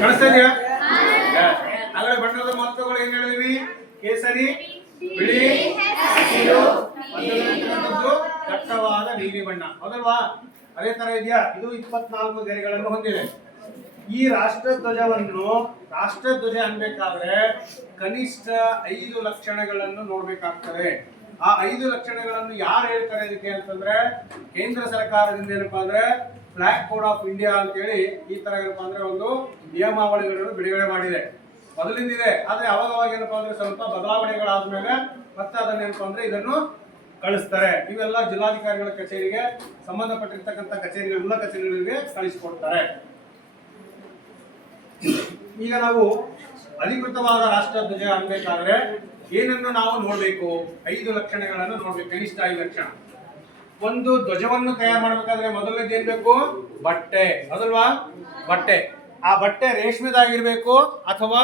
ಕಾಣಿಸ್ತಾ ಇದೆಯಾ? ಹಾಗಾದ್ರೆ ಬಣ್ಣದ ಮಹತ್ವಗಳು ಏನ್ ಹೇಳಿದ್ವಿ? ಕೇಸರಿ, ಬಿಳಿ, ಹಸಿರು, ಮಧ್ಯದಲ್ಲಿರುವಂತದ್ದು ದಟ್ಟವಾದ ನೀಲಿ ಬಣ್ಣ, ಹೌದಲ್ವಾ? ಅದೇ ತರ ಇದೆಯಾ? ಇದು 24 ಗೆರೆಗಳನ್ನು ಹೊಂದಿದೆ. ಈ ರಾಷ್ಟ್ರಧ್ವಜ ಅನ್ಬೇಕಾದ್ರೆ ಕನಿಷ್ಠ 5 ಲಕ್ಷಣಗಳನ್ನು ನೋಡ್ಬೇಕಾಗ್ತದೆ. ಆ 5 ಲಕ್ಷಣಗಳನ್ನು ಯಾರು ಹೇಳ್ತಾರೆ ಇದಕ್ಕೆ ಅಂತಂದ್ರೆ, ಕೇಂದ್ರ ಸರ್ಕಾರದಿಂದ ಏನಪ್ಪಾ ಅಂದ್ರೆ ಫ್ಲಾಗ್ ಕೋಡ್ ಆಫ್ ಇಂಡಿಯಾ ಅಂತೇಳಿ ಈ ತರ ಏನಪ್ಪಾ ಅಂದ್ರೆ ಒಂದು ನಿಯಮಾವಳಿಗಳನ್ನು ಬಿಡುಗಡೆ ಮಾಡಿದೆ. ಮೊದಲಿಂದಿದೆ, ಆದ್ರೆ ಅವಾಗ ಏನಪ್ಪಾ ಅಂದ್ರೆ ಸ್ವಲ್ಪ ಬದಲಾವಣೆಗಳಾದ್ಮೇಲೆ ಮತ್ತೆ ಅದನ್ನ ಏನಪ್ಪಾ ಅಂದ್ರೆ ಇದನ್ನು ಕಳಿಸ್ತಾರೆ. ಇವೆಲ್ಲ ಜಿಲ್ಲಾಧಿಕಾರಿಗಳ ಕಚೇರಿಗೆ, ಸಂಬಂಧಪಟ್ಟಿರ್ತಕ್ಕಂಥ ಕಚೇರಿಗಳು, ಎಲ್ಲ ಕಚೇರಿಗಳಿಗೆ ಕಳಿಸಿಕೊಡ್ತಾರೆ. ಈಗ ನಾವು ಅಧಿಕೃತವಾದ ರಾಷ್ಟ್ರಧ್ವಜ ಅನ್ಬೇಕಾದ್ರೆ ಏನನ್ನು ನಾವು ನೋಡ್ಬೇಕು? 5 ಲಕ್ಷಣಗಳನ್ನು ನೋಡ್ಬೇಕು, ಕನಿಷ್ಠ 5 ಲಕ್ಷಣ. ಒಂದು ಧ್ವಜವನ್ನು ತಯಾರು ಮಾಡ್ಬೇಕಾದ್ರೆ ಮೊದಲನೇದು ಏನ್ ಬೇಕು? ಬಟ್ಟೆ, ಅದಲ್ವಾ? ಬಟ್ಟೆ. ಆ ಬಟ್ಟೆ ರೇಷ್ಮೆದಾಗಿರ್ಬೇಕು ಅಥವಾ